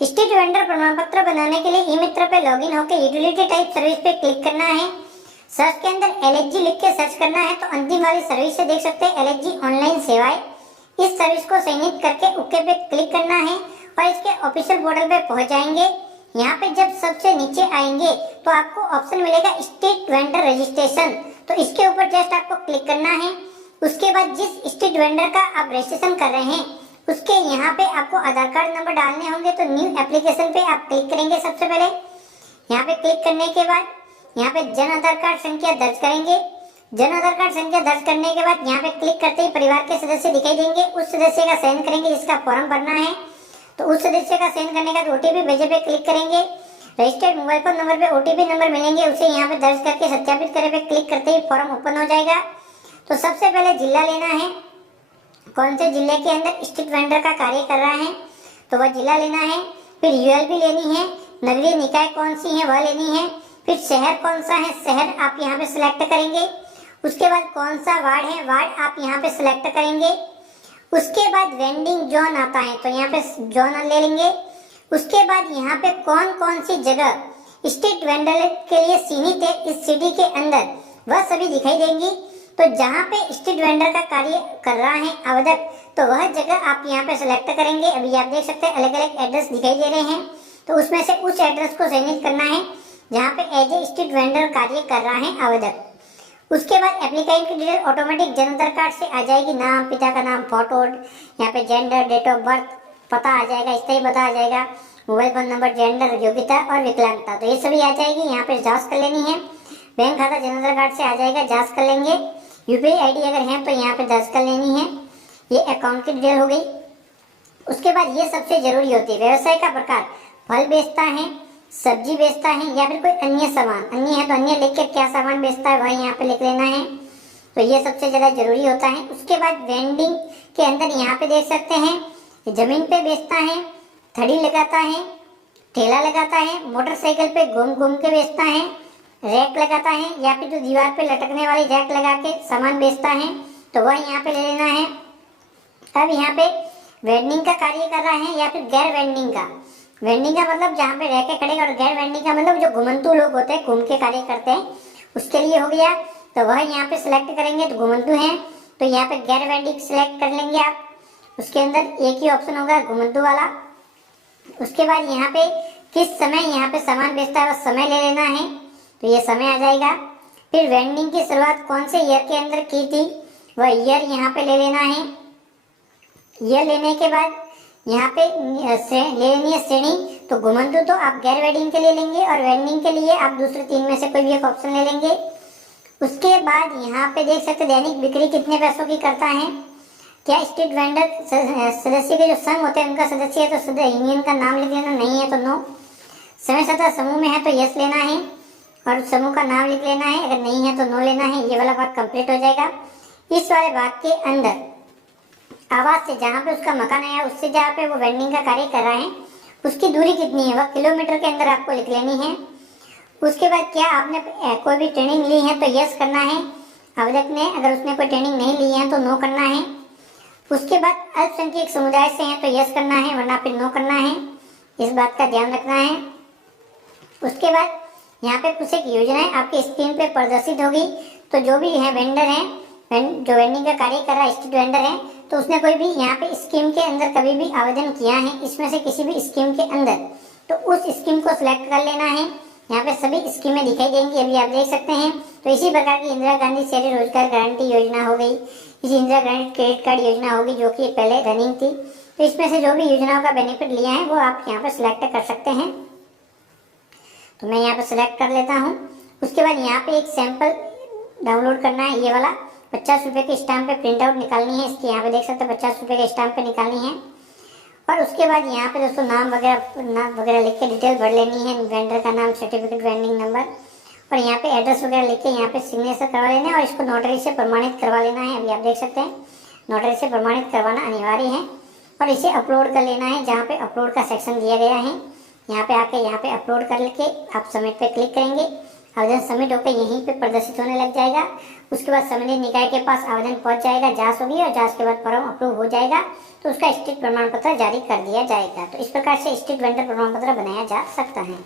Street vendor प्रमाण पत्र बनाने के लिए ई मित्र पे लॉगिन होकर यूटिलिटी टाइप सर्विस पे क्लिक करना है। सर्च के अंदर एलएचजी लिख के सर्च करना है तो अंतिम वाली सर्विस से देख सकते हैं एलएचजी ऑनलाइन सेवाएं। इस सर्विस को चयनित करके ओके पे क्लिक करना है और इसके ऑफिशियल पोर्टल पे पहुंच जाएंगे। यहाँ पे जब सबसे नीचे आएंगे तो आपको ऑप्शन मिलेगा स्ट्रीट वेंडर रजिस्ट्रेशन, तो इसके ऊपर जस्ट आपको क्लिक करना है। उसके बाद जिस स्ट्रीट वेंडर का आप रजिस्ट्रेशन कर रहे हैं उसके यहाँ पे आपको आधार कार्ड नंबर डालने होंगे, तो न्यू एप्लीकेशन पे आप क्लिक करेंगे। सबसे पहले यहाँ पे क्लिक करने के बाद यहाँ पे जन आधार कार्ड संख्या दर्ज करेंगे। जन आधार कार्ड संख्या दर्ज करने के बाद यहाँ पे क्लिक करते ही परिवार के सदस्य दिखाई देंगे। उस सदस्य का चयन करेंगे जिसका फॉर्म भरना है, तो उस सदस्य का चयन करने का ओटीपी भेजे पे क्लिक करेंगे। रजिस्टर्ड मोबाइल फोन नंबर पे ओटीपी नंबर मिलेंगे, उसे यहाँ पे दर्ज करके सत्यापित करे पे क्लिक करते ही फॉर्म ओपन हो जाएगा। तो सबसे पहले जिला लेना है, कौन से जिले के अंदर स्ट्रीट वेंडर का कार्य कर रहा है तो वह जिला लेना है। फिर यूएलबी लेनी है, नगरीय निकाय कौन सी है वह लेनी है। फिर शहर कौन सा है, शहर आप यहाँ पे सिलेक्ट करेंगे। उसके बाद कौन सा वार्ड है, वार्ड आप यहाँ पे सिलेक्ट करेंगे। उसके बाद वेंडिंग जोन आता है तो यहाँ पे जोन ले लेंगे। उसके बाद यहाँ पे कौन कौन सी जगह स्ट्रीट वेंडर के लिए सीमित है इस सिटी के अंदर वह सभी दिखाई देंगी। तो जहाँ पे स्ट्रीट वेंडर का कार्य कर रहा है आवेदक, तो वह जगह आप यहाँ पे सिलेक्ट करेंगे। अभी आप देख सकते हैं अलग अलग एड्रेस दिखाई दे रहे हैं, तो उसमें से उस एड्रेस को चयनित करना है जहाँ पे एज ए स्ट्रीट वेंडर कार्य कर रहा है आवेदक। उसके बाद एप्लीकेंट की detail automatic Jan Aadhaar card से आ जाएगी, नाम, पिता का नाम, फोटो, यहाँ पे जेंडर, डेट ऑफ बर्थ, पता आ जाएगा, स्थायी पता आ जाएगा, मोबाइल फोन नंबर, जेंडर, योग्यता और विकलांगता, तो ये सभी आ जाएगी। यहाँ पे जाँच कर लेनी है। बैंक खाता जन आधार कार्ड से आ जाएगा, जाँच कर लेंगे। यूपीआई आईडी अगर है तो यहाँ पे दर्ज कर लेनी है। ये अकाउंट की डिटेल हो गई। उसके बाद ये सबसे जरूरी होती है, व्यवसाय का प्रकार, फल बेचता है, सब्जी बेचता है या फिर कोई अन्य सामान, अन्य है तो अन्य लिख के क्या सामान बेचता है वह यहाँ पे लिख लेना है, तो ये सबसे ज़्यादा जरूरी होता है। उसके बाद वेंडिंग के अंदर यहाँ पे देख सकते हैं जमीन पे बेचता है, थड़ी लगाता है, ठेला लगाता है, मोटरसाइकिल पे घूम घूम के बेचता है, रैक लगाता है या फिर जो दीवार पे लटकने वाली रैक लगा के सामान बेचता है तो वह यहाँ पे ले लेना है। अब यहाँ पे वेंडिंग का कार्य कर रहा है या फिर गैर वेंडिंग का। वेंडिंग का मतलब जहाँ पे रह के खड़े, और गैर वेंडिंग का मतलब जो घुमंतु लोग होते हैं, घूम के कार्य करते हैं, उसके लिए हो गया। तो वह यहाँ पे सिलेक्ट करेंगे, तो घुमंतु हैं तो यहाँ पे गैर वेंडिंग सिलेक्ट कर लेंगे आप। उसके अंदर एक ही ऑप्शन होगा घुमंतु वाला। उसके बाद यहाँ पे किस समय यहाँ पे सामान बेचता है वह समय ले लेना है, तो ये समय आ जाएगा। फिर वेंडिंग की शुरुआत कौन से ईयर के अंदर की थी वह ईयर यहाँ पे ले लेना है। ईयर लेने के बाद यहाँ पे ले लेनी है श्रेणी, तो घुमंतु तो आप गैर वेंडिंग के लिए लेंगे और वेंडिंग के लिए आप दूसरे तीन में से कोई भी एक ऑप्शन ले लेंगे। उसके बाद यहाँ पे देख सकते दैनिक बिक्री कितने पैसों की करता है, क्या स्ट्रीट वेंडर सदस्य के जो संघ होते हैं उनका सदस्य है तो सदस्य यूनियन का नाम लिख लेना, नहीं है तो नो। समय सतह समूह में है तो यस लेना है और समूह का नाम लिख लेना है, अगर नहीं है तो नो लेना है। ये वाला भाग कंप्लीट हो जाएगा। इस वाले भाग के अंदर आवास से जहाँ पे उसका मकान है उससे जहाँ पे वो वेंडिंग का कार्य कर रहा है उसकी दूरी कितनी है वह किलोमीटर के अंदर आपको लिख लेनी है। उसके बाद क्या आपने कोई भी ट्रेनिंग ली है तो यस करना है आवेदक ने, अगर उसने कोई ट्रेनिंग नहीं ली है तो नो करना है। उसके बाद अल्पसंख्यक समुदाय से है तो यस करना है, वरना फिर नो करना है, इस बात का ध्यान रखना है। उसके बाद यहाँ पे कुछ एक योजनाएं आपकी स्क्रीन पे प्रदर्शित होगी, तो जो भी है वेंडर है, जो वेंडिंग का कार्य कर रहा है स्ट्रीट वेंडर है, तो उसने कोई भी यहाँ पे स्कीम के अंदर कभी भी आवेदन किया है इसमें से किसी भी स्कीम के अंदर, तो उस स्कीम को सिलेक्ट कर लेना है। यहाँ पे सभी स्कीमें दिखाई देंगी, अभी आप देख सकते हैं। तो इसी प्रकार की इंदिरा गांधी शहरी रोजगार गारंटी योजना हो गई, इसी इंदिरा गांधी क्रेडिट कार्ड योजना होगी जो कि पहले रनिंग थी, तो इसमें से जो भी योजनाओं का बेनिफिट लिया है वो आप यहाँ पर सिलेक्ट कर सकते हैं। तो मैं यहाँ पे सिलेक्ट कर लेता हूँ। उसके बाद यहाँ पे एक सैंपल डाउनलोड करना है, ये वाला 50 रुपये के स्टाम्प पे प्रिंट आउट निकालनी है इसकी, यहाँ पे देख सकते हैं 50 रुपये के स्टाम्प पे निकालनी है। और उसके बाद यहाँ पे दोस्तों नाम वगैरह लिख के डिटेल भर लेनी है, वेंडर का नाम, सर्टिफिकेट, वेंडिंग नंबर, और यहाँ पे एड्रेस वगैरह लिख के यहाँ पे सिग्नेचर करवा लेना है और इसको नोटरी से प्रमाणित करवा लेना है। अभी आप देख सकते हैं नोटरी से प्रमाणित करवाना अनिवार्य है और इसे अपलोड कर लेना है जहाँ पे अपलोड का सेक्शन दिया गया है। यहाँ पे आके यहाँ पे अपलोड कर लेके आप सबमिट पे क्लिक करेंगे आवेदन सबमिट होकर यहीं पे प्रदर्शित होने लग जाएगा। उसके बाद संबंधित निकाय के पास आवेदन पहुंच जाएगा, जांच होगी और जांच के बाद फॉर्म अप्रूव हो जाएगा तो उसका स्टेट प्रमाण पत्र जारी कर दिया जाएगा। तो इस प्रकार से स्टेट वेंडर प्रमाण पत्र बनाया जा सकता है।